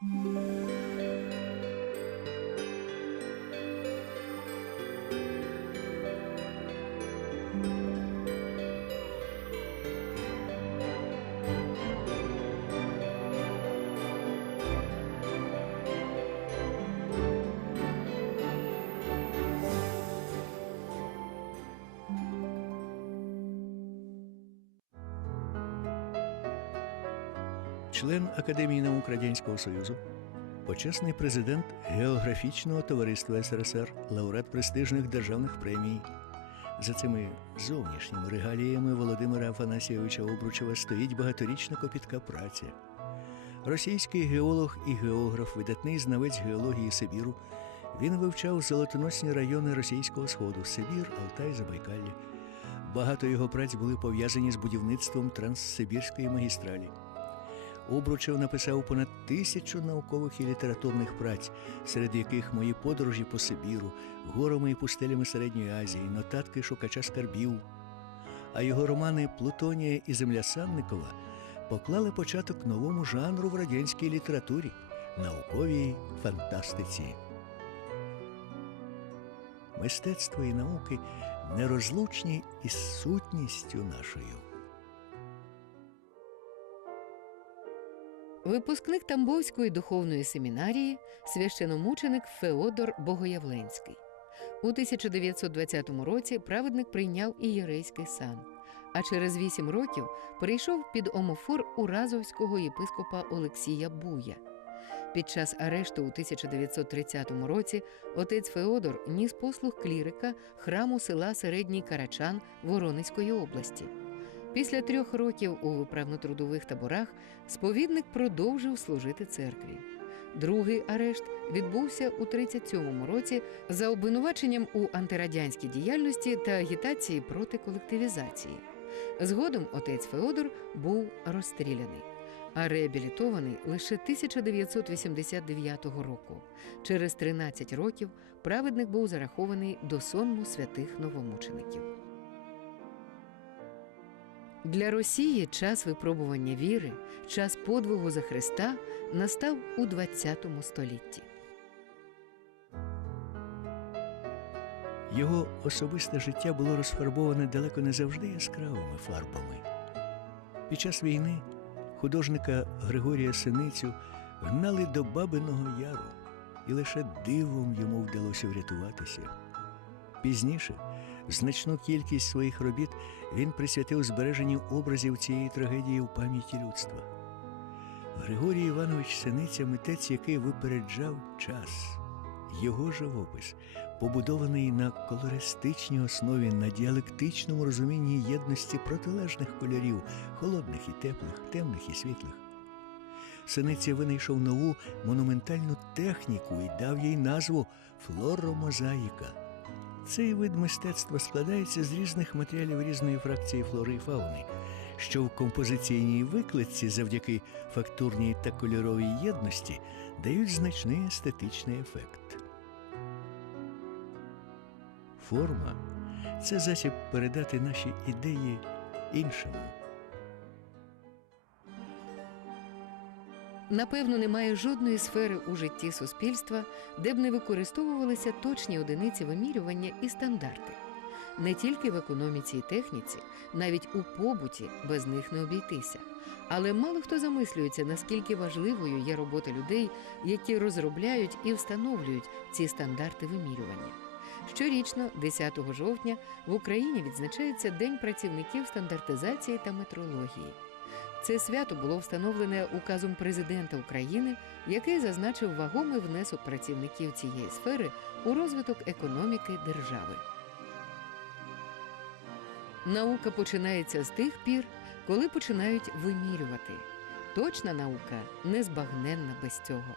Música член Академії наук Радянського Союзу, почесний президент Географічного товариства СРСР, лауреат престижних державних премій. За цими зовнішніми регаліями Володимира Афанасійовича Обручева стоїть багаторічна копітка праця. Російський геолог і географ, видатний знавець геології Сибіру, він вивчав золотоносні райони російського сходу Сибір, Алтай, Забайкалля. Багато його праць були пов'язані з будівництвом Транссибірської магістралі. Обручев написав понад тисячу наукових і літературних праць, серед яких мої подорожі по Сибіру, горами і пустелями Середньої Азії, нотатки шукача скарбів. А його романи Плутонія і Земля Санникова поклали початок новому жанру в радянській літературі науковій фантастиці. Мистецтво і науки нерозлучні із сутністю нашою. Випускник Тамбовської духовної семінарії, священомученик Феодор Богоявленський. У 1920 році праведник прийняв ієрейський сан, а через вісім років перейшов під омофор уразовського єпископа Олексія Буя. Під час арешту у 1930 році отець Феодор ніс послуг клірика храму села Середній Карачан Воронезької області. Після трьох років у виправно-трудових таборах сповідник продовжив служити церкві. Другий арешт відбувся у 37-му році за обвинуваченням у антирадянській діяльності та агітації проти колективізації. Згодом отець Феодор був розстріляний, а реабілітований лише 1989 року. Через 13 років праведник був зарахований до сонму святих новомучеників. Для Росії час випробування віри, час подвигу за Христа настав у ХХ столітті. Його особисте життя було розфарбоване далеко не завжди яскравими фарбами. Під час війни художника Григорія Синицю гнали до Бабиного Яру, і лише дивом йому вдалося врятуватися. Пізніше значну кількість своїх робіт він присвятив збереженню образів цієї трагедії у пам'яті людства. Григорій Іванович Синиця митець, який випереджав час. Його живопис, побудований на колористичній основі, на діалектичному розумінні єдності протилежних кольорів, холодних і теплих, темних і світлих. Синиця винайшов нову монументальну техніку і дав їй назву флоромозаїка. Цей вид мистецтва складається з різних матеріалів різної фракції флори і фауни, що в композиційній виклиці завдяки фактурній та кольоровій єдності дають значний естетичний ефект. Форма це засіб передати наші ідеї іншим. Напевно, немає жодної сфери у житті суспільства, де б не використовувалися точні одиниці вимірювання і стандарти. Не тільки в економіці і техніці, навіть у побуті без них не обійтися. Але мало хто замислюється, наскільки важливою є робота людей, які розробляють і встановлюють ці стандарти вимірювання. Щорічно, 10 жовтня, в Україні відзначається День працівників стандартизації та метрології. Це свято було встановлене указом президента України, який зазначив вагомий внесок працівників цієї сфери у розвиток економіки держави. Наука починається з тих пір, коли починають вимірювати. Точна наука незбагненна без цього.